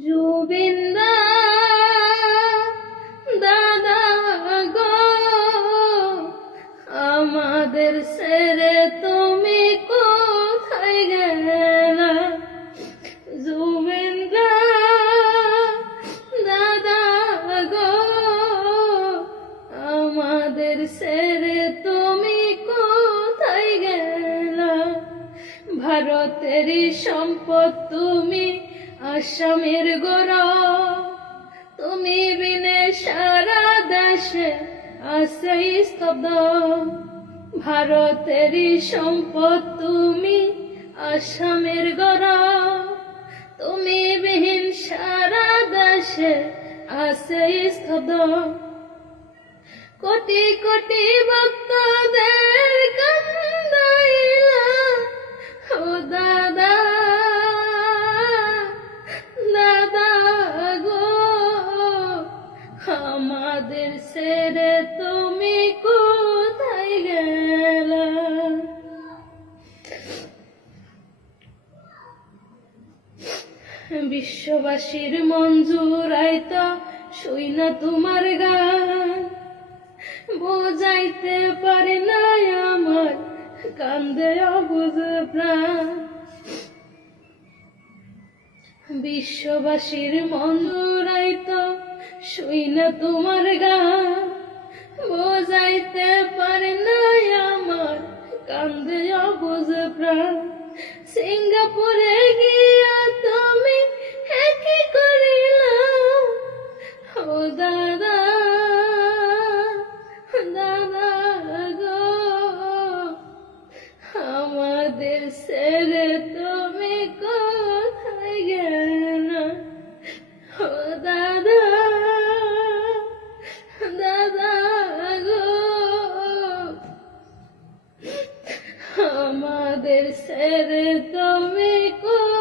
জুবিন্দা দাদা গো আমাদের সেরে তুমি ভারতেরই সম্পদ তুমি আসামের গৌরব তুমি বিনে সারা দেশে আছে স্তব্ধ। ভারতেরই সম্পদ তুমি আসামের গৌরব তুমি বিহীন সারা দেশে আছে স্তব্ধ। কোটি কোটি আমাদের ছেড়ে তুমি কোথায় গেলা? বিশ্ববাসীর মঞ্জুর আইতা শুই না তোমার গান। বোঝাইতে পারে না আমার কান্দে অবুঝ প্রাণ। বিশ্ববাসীর মঞ্জুরাই তো শুই না তোমার গান বোঝাইতে পারে না আমার কান্দে অবুঝ প্রাণ। সিঙ্গাপুরে গিয়া তুমি একই করিলা। ও দাদা দাদা গো, আমাদের ছেড়ে তুমি কোথায় গেলা? আমাদের ছেড়ে তুমি কোথায়